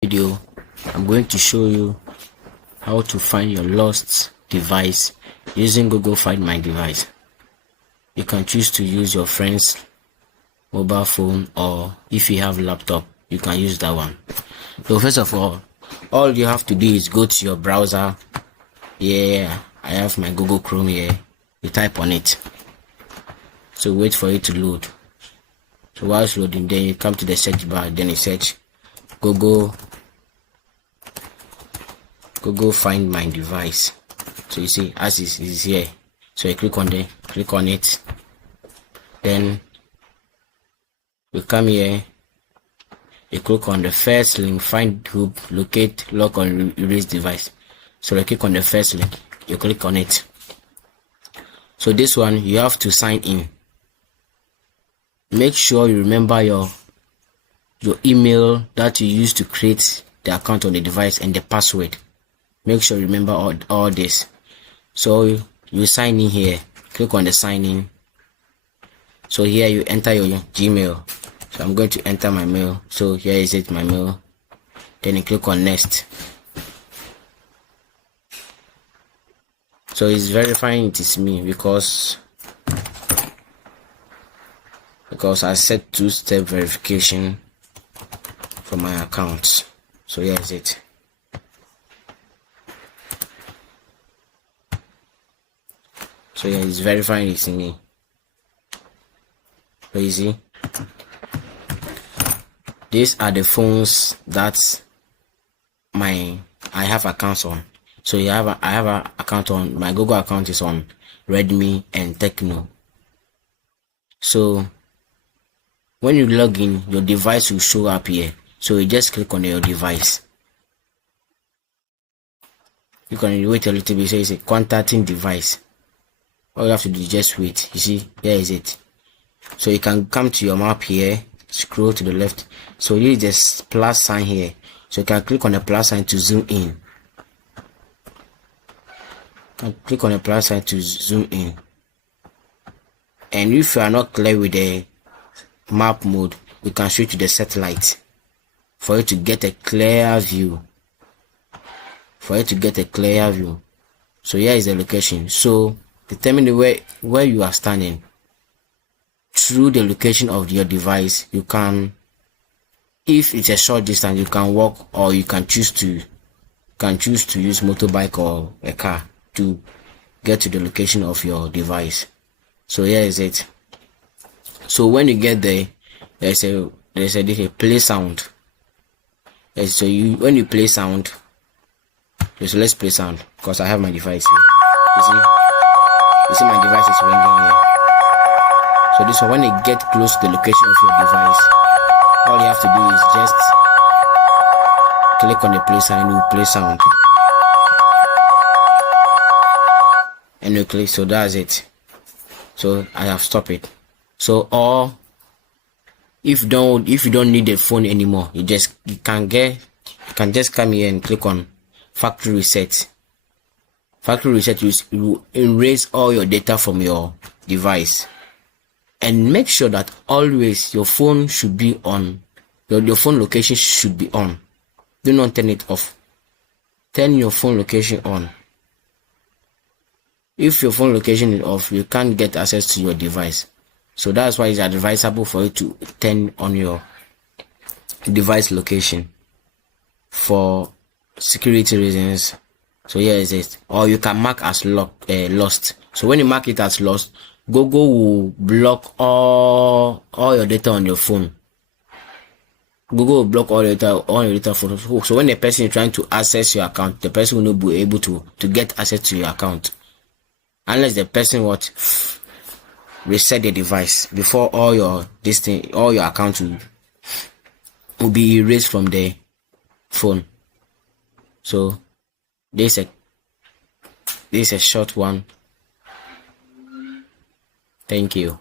Video, I'm going to show you how to find your lost device using Google Find My Device. You can choose to use your friend's mobile phone, or if you have a laptop, you can use that one. So first of all you have to do is go to your browser. I have my Google Chrome here. You type on it. So wait for it to load. So while it's loading, then you come to the search bar, then you search Google Find My Device. So you see, as is here. So you click on it. Then you come here. You click on the first link, find group, locate, lock, or erase device. So you click on the first link. You click on it. So this one, you have to sign in. Make sure you remember your email that you used to create the account on the device and the password. Make sure you remember all this. So you sign in here. Click on the sign in. So here you enter your Gmail. So I'm going to enter my mail. So here is it, my mail. Then you click on next. So it's verifying it is me because I set two-step verification for my account. So here is it. So yeah, it's verifying it's me. So you see, these are the phones that I have accounts on. So I have an account on my Google account is on Redmi and Tecno. So when you log in, your device will show up here. So you just click on your device. You can wait a little bit. So it's a contacting device. All you have to do is just wait. You see, here is it. So you can come to your map here, scroll to the left. So use this plus sign here. So you can click on the plus sign to zoom in. Click on the plus sign to zoom in. And if you are not clear with the map mode, you can switch to the satellite for you to get a clear view. So here is the location. So determine where you are standing. Through the location of your device, you can, if it's a short distance, you can walk, or you can choose to use motorbike or a car to get to the location of your device. So here is it. So when you get there, there's a play sound. So when you play sound, so let's play sound because I have my device here. You see my device is ringing here. So this one, when you get close to the location of your device, all you have to do is just click on the play sign and it will play sound. And you click, so that's it. So I have stopped it. So or if you don't need the phone anymore, you can just come here and click on factory reset. Factory reset will erase all your data from your device. And make sure that always your phone should be on. Your phone location should be on. Do not turn it off. Turn your phone location on. If your phone location is off, you can't get access to your device. So that's why it's advisable for you to turn on your device location for security reasons. So here is it. Or you can mark as lost. So when you mark it as lost, Google will block all your data on your phone. Google will block all your data for the phone. So when the person is trying to access your account, the person will not be able to get access to your account. Unless the person reset the device before all your accounts will be erased from the phone. So this is a short one. Thank you.